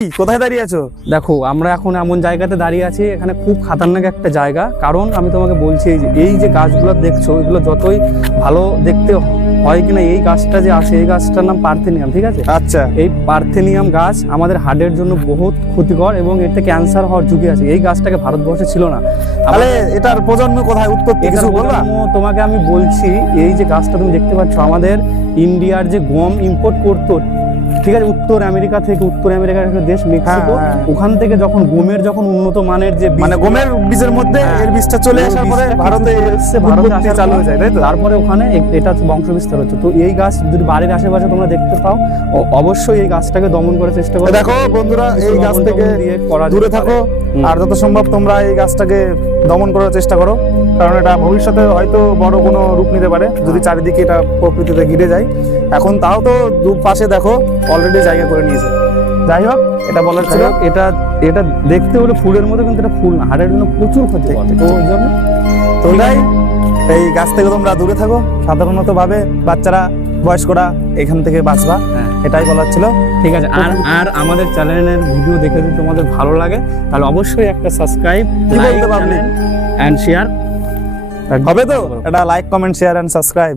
কোথায় দাঁড়িয়ে আছো? দেখো আমরা এখন এমন জায়গাতে দাঁড়িয়ে আছি, এখানে খুব খাতারনাক একটা জায়গা। কারণ আমি তোমাকে বলছি এই যে গাছগুলো দেখছো, এগুলো যতই ভালো দেখতে হয় কিনা, এই গাছটা যে আছে এই গাছটার নাম পার্থেনিয়াম, ঠিক আছে? আচ্ছা, এই পার্থেনিয়াম গাছ আমাদের হার্টের জন্য বহুত ক্ষতিকর এবং এতে ক্যান্সার হওয়ার ঝুঁকি আছে। এই গাছটাকে ভারতবর্ষে ছিল না। তাহলে এটার প্রজন্ম কোথায়, উৎপত্তি কিছু বলবা? তোমাকে আমি বলছি, এই যে গাছটা তুমি দেখতে পাচ্ছ, আমাদের ইন্ডিয়ার যে গম ইম্পোর্ট করতো, ঠিক আছে, উত্তর আমেরিকা থেকে, উত্তর আমেরিকার একটা দেশ মেক্সিকো, ওখান থেকে যখন গমের যখন উন্নত মানের যে মানে গমের বীজের মধ্যে এর বীজটা চলে আসার পরে ভারতে এসে ভারতে চালু হয়ে যায়, তাই তো? তারপরে ওখানে এটা বংশ বিস্তার হচ্ছে। তো এই গাছ যদি বাড়ির আশেপাশে তোমরা দেখতে পাও, অবশ্যই এই গাছটাকে দমন করার চেষ্টা করো। দেখো বন্ধুরা, এই গাছ থেকে দূরে থাকো, আর যত সম্ভব তোমরা এই গাছটাকে দমন করার চেষ্টা করো, কারণ এটা ভবিষ্যতে হয়তো বড় কোনো রূপ নিতে পারে যদি চারিদিকে এটা প্রকৃতিতে ঘিরে যায়। এখন তাও তো পাশে দেখো অলরেডি জায়গা করে নিয়েছে। যাই হোক, এটা বলার ছিল। এটা দেখতে হলে ফুলের মতো, কিন্তু এটা ফুল না, হাড়ের জন্য প্রচুর ক্ষতি করে। তো ওই জন্য তো তাই এই গাছ থেকে তোমরা দূরে থাকো। সাধারণত ভাবে বাচ্চারা, বয়স্করা এখান থেকে বাঁচবা, এটাই বলার ছিল। ঠিক আছে। আর আমাদের চ্যানেলের ভিডিও দেখে যদি তোমাদের ভালো লাগে, তাহলে অবশ্যই একটা সাবস্ক্রাইব, কি বলতে পারলি, এন্ড শেয়ার হবে তো? এটা like, comment, share and subscribe.